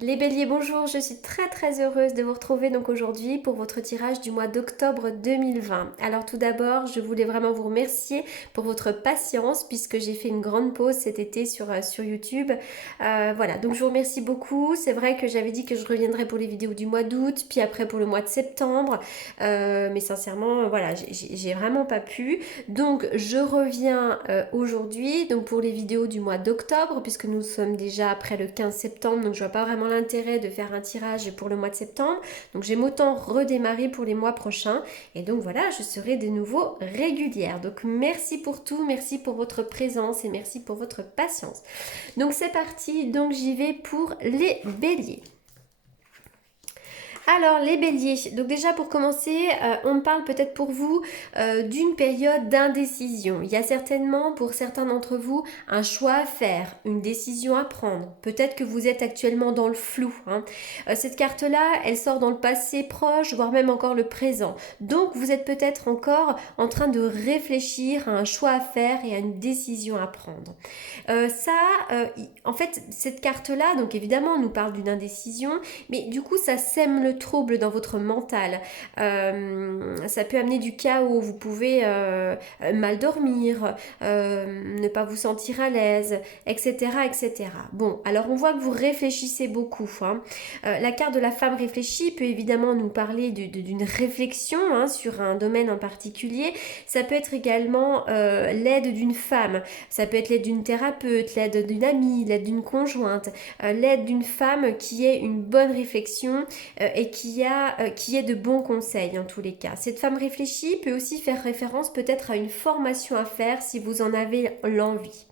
Les béliers, bonjour, je suis très heureuse de vous retrouver donc aujourd'hui pour votre tirage du mois d'octobre 2020. Alors tout d'abord, je voulais vraiment vous remercier pour votre patience puisque j'ai fait une grande pause cet été sur YouTube. Voilà, donc je vous remercie beaucoup. C'est vrai que j'avais dit que je reviendrais pour les vidéos du mois d'août, puis après pour le mois de septembre. Mais sincèrement, voilà, j'ai vraiment pas pu. Donc je reviens aujourd'hui donc pour les vidéos du mois d'octobre puisque nous sommes déjà après le 15 septembre, donc je vois pas vraiment l'intérêt de faire un tirage pour le mois de septembre. Donc j'aime autant redémarrer pour les mois prochains. Et donc voilà, je serai de nouveau régulière. Donc merci pour tout, merci pour votre présence et merci pour votre patience. Donc c'est parti, donc j'y vais pour les béliers. Alors, les béliers. Donc déjà pour commencer, on parle peut-être pour vous d'une période d'indécision. Il y a certainement pour certains d'entre vous un choix à faire, une décision à prendre. Peut-être que vous êtes actuellement dans le flou, hein. Cette carte-là, elle sort dans le passé proche, voire même encore le présent. Donc vous êtes peut-être encore en train de réfléchir à un choix à faire et à une décision à prendre. Ça, en fait, cette carte-là, donc évidemment, on nous parle d'une indécision, mais du coup, ça sème le trouble dans votre mental. Ça peut amener du chaos. Vous pouvez mal dormir, ne pas vous sentir à l'aise, etc., etc. Bon, alors on voit que vous réfléchissez beaucoup, hein. La carte de la femme réfléchie peut évidemment nous parler d'une réflexion, hein, sur un domaine en particulier. Ça peut être également l'aide d'une femme. Ça peut être l'aide d'une thérapeute, l'aide d'une amie, l'aide d'une conjointe, l'aide d'une femme qui ait une bonne réflexion et qui ait de bons conseils en tous les cas. Cette femme réfléchie peut aussi faire référence peut-être à une formation à faire si vous en avez l'envie.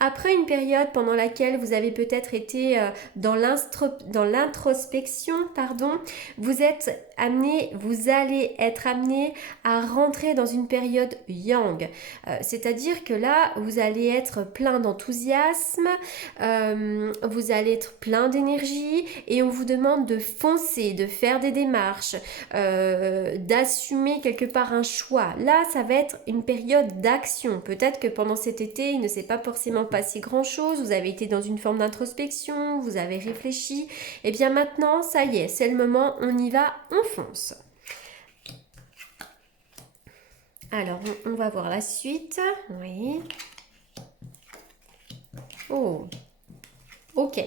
Après une période pendant laquelle vous avez peut-être été dans l'introspection, pardon, vous allez être amené à rentrer dans une période yang. C'est-à-dire que là, vous allez être plein d'enthousiasme, vous allez être plein d'énergie et on vous demande de foncer, de faire des démarches, d'assumer quelque part un choix. Là, ça va être une période d'action. Peut-être que pendant cet été, il ne s'est pas forcément passé grand-chose, vous avez été dans une forme d'introspection, vous avez réfléchi. Et bien maintenant, ça y est, c'est le moment, on y va, on fonce. Alors, on va voir la suite. Oui. Oh, ok.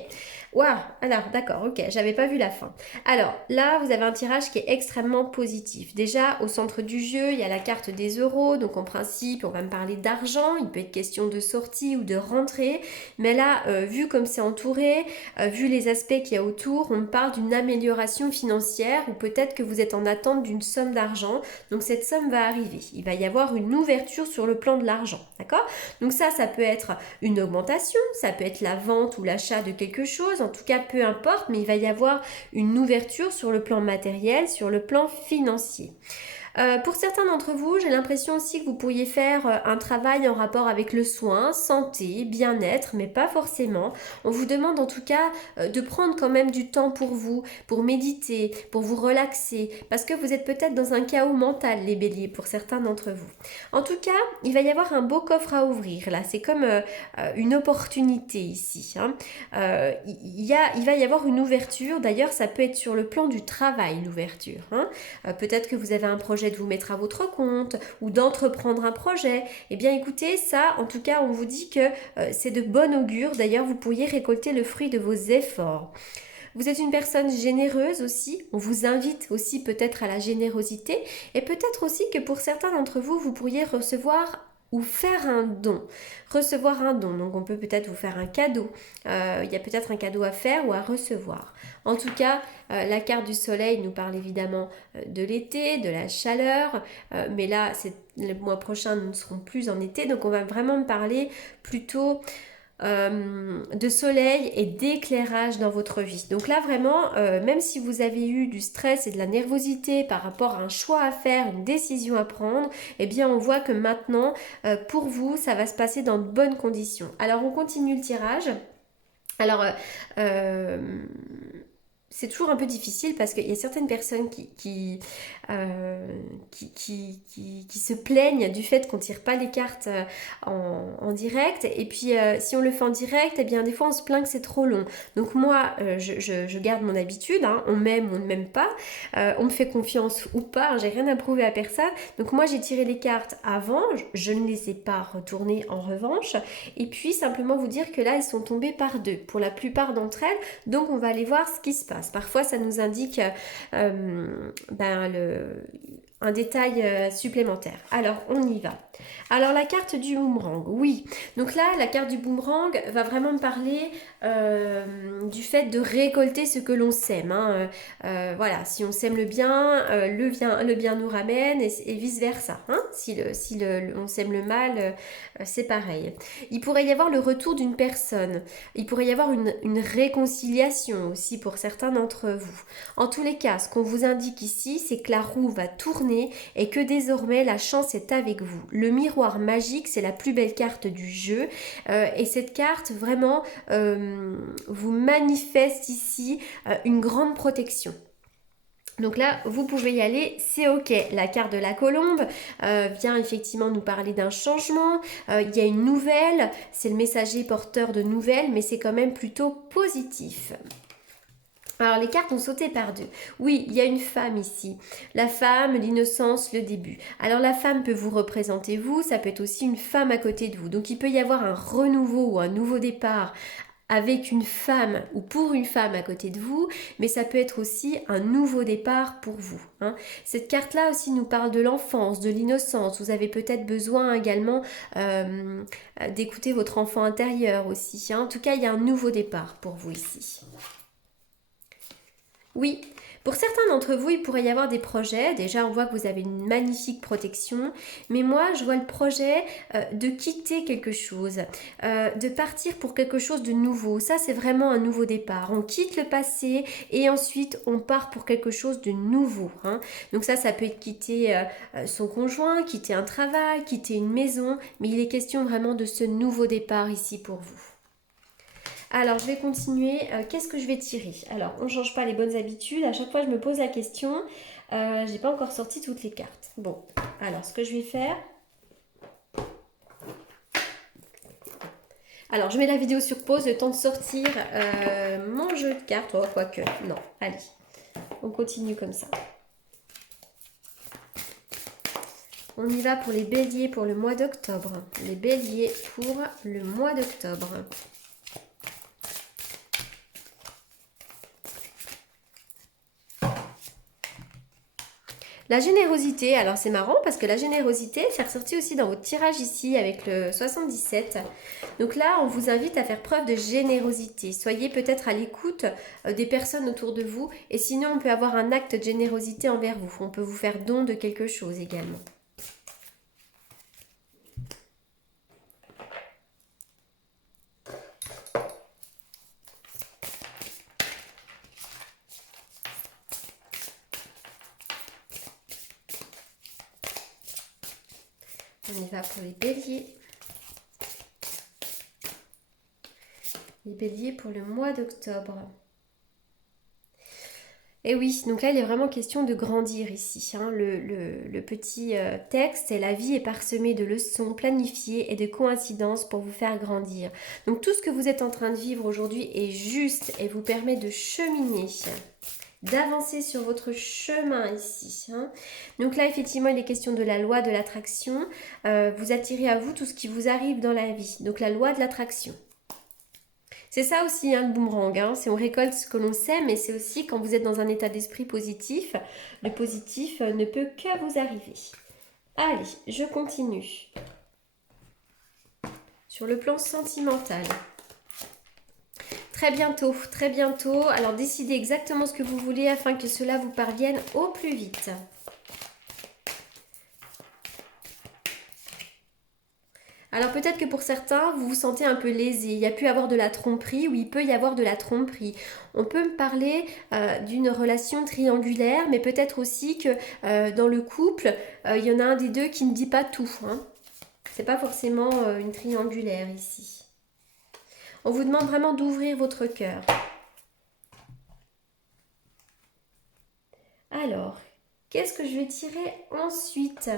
Waouh, alors d'accord, ok, j'avais pas vu la fin. Alors là, vous avez un tirage qui est extrêmement positif. Déjà, au centre du jeu, il y a la carte des euros, donc en principe, on va me parler d'argent, il peut être question de sortie ou de rentrée, mais là, vu comme c'est entouré, vu les aspects qu'il y a autour, on me parle d'une amélioration financière ou peut-être que vous êtes en attente d'une somme d'argent, donc cette somme va arriver. Il va y avoir une ouverture sur le plan de l'argent, d'accord? Donc ça peut être une augmentation, ça peut être la vente ou l'achat de quelque chose, en tout cas peu importe, mais il va y avoir une ouverture sur le plan matériel, sur le plan financier. Pour certains d'entre vous, j'ai l'impression aussi que vous pourriez faire un travail en rapport avec le soin, santé, bien-être, mais pas forcément. On vous demande en tout cas de prendre quand même du temps pour vous, pour méditer, pour vous relaxer, parce que vous êtes peut-être dans un chaos mental, les béliers, pour certains d'entre vous. En tout cas, il va y avoir un beau coffre à ouvrir, là. C'est comme une opportunité ici, hein. Il va y avoir une ouverture, d'ailleurs, ça peut être sur le plan du travail, l'ouverture, hein. Peut-être que vous avez un projet de vous mettre à votre compte ou d'entreprendre un projet. Eh bien écoutez, ça en tout cas on vous dit que c'est de bon augure. D'ailleurs vous pourriez récolter le fruit de vos efforts. Vous êtes une personne généreuse aussi, on vous invite aussi peut-être à la générosité et peut-être aussi que pour certains d'entre vous, vous pourriez recevoir ou faire un don. Recevoir un don, donc on peut peut-être vous faire un cadeau. Il y a peut-être un cadeau à faire ou à recevoir. En tout cas, la carte du soleil nous parle évidemment de l'été, de la chaleur, mais là, le mois prochain, nous ne serons plus en été, donc on va vraiment parler plutôt de soleil et d'éclairage dans votre vie. Donc là vraiment, même si vous avez eu du stress et de la nervosité par rapport à un choix à faire, une décision à prendre, eh bien on voit que maintenant, pour vous, ça va se passer dans de bonnes conditions. Alors on continue le tirage. Alors, c'est toujours un peu difficile parce qu'il y a certaines personnes qui se plaignent du fait qu'on ne tire pas les cartes en direct. Et puis, si on le fait en direct, eh bien, des fois, on se plaint que c'est trop long. Donc, moi, je garde mon habitude. Hein, on m'aime ou on ne m'aime pas. On me fait confiance ou pas. Hein, j'ai rien à prouver à personne. Donc, moi, j'ai tiré les cartes avant. Je ne les ai pas retournées en revanche. Et puis, simplement vous dire que là, elles sont tombées par deux pour la plupart d'entre elles. Donc, on va aller voir ce qui se passe. Parfois, ça nous indique un détail supplémentaire. Alors, on y va. Alors, la carte du boomerang, oui. Donc là, la carte du boomerang va vraiment me parler du fait de récolter ce que l'on sème. Hein. Voilà, si on sème le bien, le bien nous ramène et vice-versa. Hein. Si on sème le mal, c'est pareil. Il pourrait y avoir le retour d'une personne. Il pourrait y avoir une réconciliation aussi pour certains d'entre vous. En tous les cas, ce qu'on vous indique ici, c'est que la roue va tourner et que désormais la chance est avec vous. Le miroir magique, c'est la plus belle carte du jeu et cette carte vraiment vous manifeste ici une grande protection. Donc là, vous pouvez y aller, c'est ok. La carte de la colombe vient effectivement nous parler d'un changement. Il y a une nouvelle, c'est le messager porteur de nouvelles, mais c'est quand même plutôt positif. Alors les cartes ont sauté par deux. Oui, il y a une femme ici. La femme, l'innocence, le début. Alors la femme peut vous représenter vous, ça peut être aussi une femme à côté de vous. Donc il peut y avoir un renouveau ou un nouveau départ avec une femme ou pour une femme à côté de vous, mais ça peut être aussi un nouveau départ pour vous. Hein. Cette carte-là aussi nous parle de l'enfance, de l'innocence. Vous avez peut-être besoin également d'écouter votre enfant intérieur aussi. Hein. En tout cas, il y a un nouveau départ pour vous ici. Oui, pour certains d'entre vous, il pourrait y avoir des projets. Déjà, on voit que vous avez une magnifique protection. Mais moi, je vois le projet de quitter quelque chose, de partir pour quelque chose de nouveau. Ça, c'est vraiment un nouveau départ. On quitte le passé et ensuite, on part pour quelque chose de nouveau. Hein. Donc ça peut être quitter son conjoint, quitter un travail, quitter une maison. Mais il est question vraiment de ce nouveau départ ici pour vous. Alors, je vais continuer. Qu'est-ce que je vais tirer? Alors, on ne change pas les bonnes habitudes. À chaque fois, je me pose la question. J'ai pas encore sorti toutes les cartes. Bon, alors, ce que je vais faire... Alors, je mets la vidéo sur pause, le temps de sortir mon jeu de cartes. Oh, quoique, non. Allez, on continue comme ça. On y va pour les béliers pour le mois d'octobre. Les béliers pour le mois d'octobre. La générosité, alors c'est marrant parce que la générosité, c'est ressorti aussi dans votre tirage ici avec le 77. Donc là, on vous invite à faire preuve de générosité. Soyez peut-être à l'écoute des personnes autour de vous. Et sinon, on peut avoir un acte de générosité envers vous. On peut vous faire don de quelque chose également. On y va pour les béliers. Les béliers pour le mois d'octobre. Et oui, donc là, il est vraiment question de grandir ici. Hein. Le petit texte, la vie est parsemée de leçons planifiées et de coïncidences pour vous faire grandir. Donc tout ce que vous êtes en train de vivre aujourd'hui est juste et vous permet de cheminer, d'avancer sur votre chemin ici. Hein. Donc là, effectivement, il est question de la loi de l'attraction. Vous attirez à vous tout ce qui vous arrive dans la vie. Donc la loi de l'attraction. C'est ça aussi, hein, le boomerang. Hein. C'est on récolte ce que l'on sait, mais c'est aussi quand vous êtes dans un état d'esprit positif, le positif ne peut que vous arriver. Allez, je continue. Sur le plan sentimental. Très bientôt, très bientôt. Alors décidez exactement ce que vous voulez afin que cela vous parvienne au plus vite. Alors peut-être que pour certains, vous vous sentez un peu lésé. Il y a pu avoir de la tromperie ou il peut y avoir de la tromperie. On peut me parler d'une relation triangulaire, mais peut-être aussi que dans le couple, il y en a un des deux qui ne dit pas tout. Hein. C'est pas forcément une triangulaire ici. On vous demande vraiment d'ouvrir votre cœur. Alors, qu'est-ce que je vais tirer ensuite?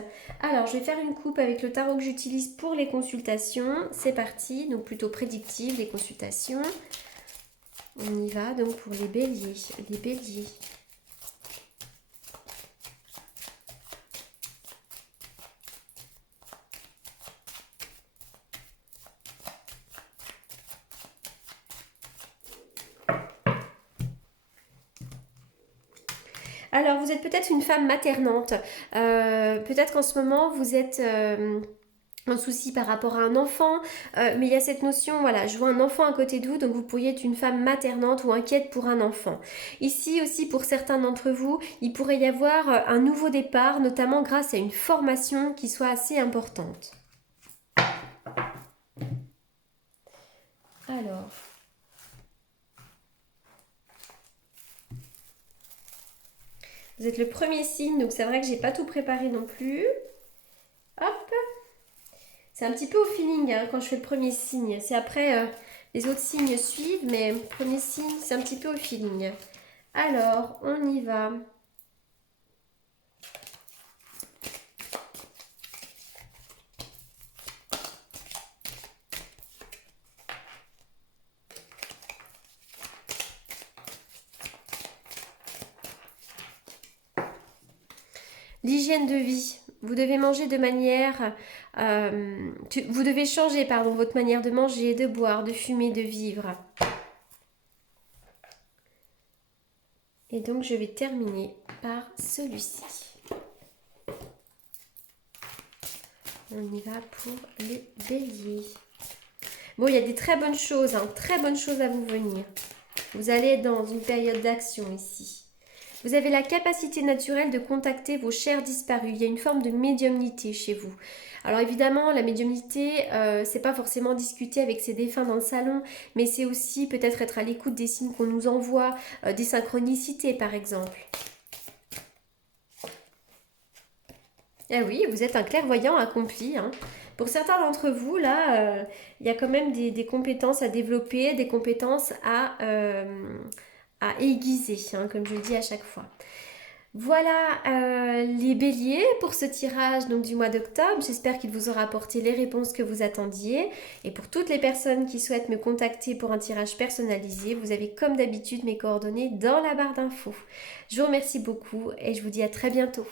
Alors, je vais faire une coupe avec le tarot que j'utilise pour les consultations. C'est parti, donc plutôt prédictive les consultations. On y va donc pour les béliers. Les béliers. Alors, vous êtes peut-être une femme maternante. Peut-être qu'en ce moment, vous êtes un souci par rapport à un enfant. Mais il y a cette notion, voilà, je vois un enfant à côté de vous, donc vous pourriez être une femme maternante ou inquiète pour un enfant. Ici aussi, pour certains d'entre vous, il pourrait y avoir un nouveau départ, notamment grâce à une formation qui soit assez importante. Alors... Vous êtes le premier signe, donc c'est vrai que j'ai pas tout préparé non plus. Hop. C'est un petit peu au feeling hein, quand je fais le premier signe. C'est après les autres signes suivent, mais le premier signe, c'est un petit peu au feeling. Alors, on y va. L'hygiène de vie. Vous devez manger de manière... vous devez changer, pardon, votre manière de manger, de boire, de fumer, de vivre. Et donc, je vais terminer par celui-ci. On y va pour les béliers. Bon, il y a des très bonnes choses, hein, très bonnes choses à vous venir. Vous allez être dans une période d'action ici. Vous avez la capacité naturelle de contacter vos chers disparus. Il y a une forme de médiumnité chez vous. Alors évidemment, la médiumnité, c'est pas forcément discuter avec ses défunts dans le salon, mais c'est aussi peut-être être à l'écoute des signes qu'on nous envoie, des synchronicités par exemple. Eh oui, vous êtes un clairvoyant accompli. Hein. Pour certains d'entre vous, là, il y a quand même des compétences à développer, des compétences à aiguiser, hein, comme je le dis à chaque fois. Voilà les béliers pour ce tirage donc, du mois d'octobre. J'espère qu'il vous aura apporté les réponses que vous attendiez. Et pour toutes les personnes qui souhaitent me contacter pour un tirage personnalisé, vous avez comme d'habitude mes coordonnées dans la barre d'infos. Je vous remercie beaucoup et je vous dis à très bientôt.